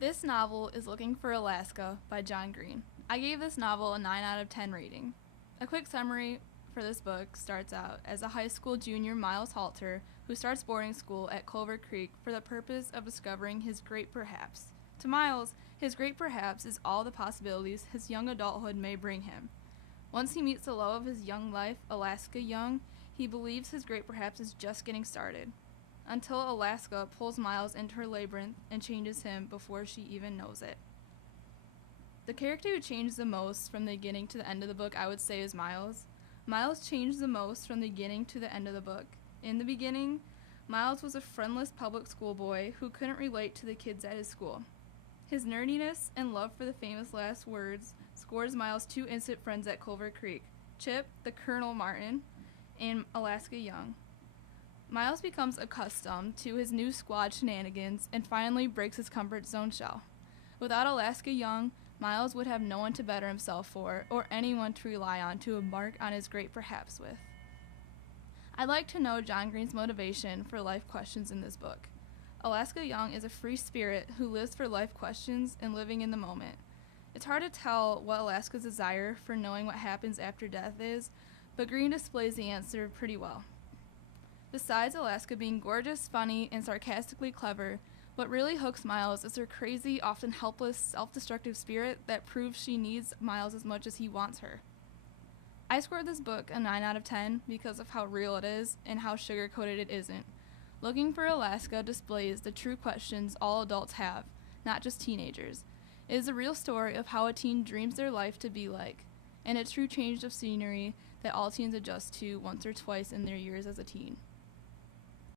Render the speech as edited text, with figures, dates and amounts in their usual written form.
This novel is Looking for Alaska by John Green. I gave this novel a 9 out of 10 rating. A quick summary for this book starts out as a high school junior, Miles Halter, who starts boarding school at Clover Creek for the purpose of discovering his great perhaps. To Miles, his great perhaps is all the possibilities his young adulthood may bring him. Once he meets the love of his young life, Alaska Young, he believes his great perhaps is just getting started. Until Alaska pulls Miles into her labyrinth and changes him before she even knows it. The character who changed the most from the beginning to the end of the book, I would say, is Miles. Miles changed the most from the beginning to the end of the book. In the beginning, Miles was a friendless public school boy who couldn't relate to the kids at his school. His nerdiness and love for the famous last words scores Miles 2 instant friends at Clover Creek, Chip, the Colonel Martin, and Alaska Young. Miles becomes accustomed to his new squad shenanigans and finally breaks his comfort zone shell. Without Alaska Young, Miles would have no one to better himself for or anyone to rely on to embark on his great perhaps with. I'd like to know John Green's motivation for life questions in this book. Alaska Young is a free spirit who lives for life questions and living in the moment. It's hard to tell what Alaska's desire for knowing what happens after death is, but Green displays the answer pretty well. Besides Alaska being gorgeous, funny, and sarcastically clever, what really hooks Miles is her crazy, often helpless, self-destructive spirit that proves she needs Miles as much as he wants her. I scored this book a 9 out of 10 because of how real it is and how sugar-coated it isn't. Looking for Alaska displays the true questions all adults have, not just teenagers. It is a real story of how a teen dreams their life to be like, and a true change of scenery that all teens adjust to once or twice in their years as a teen.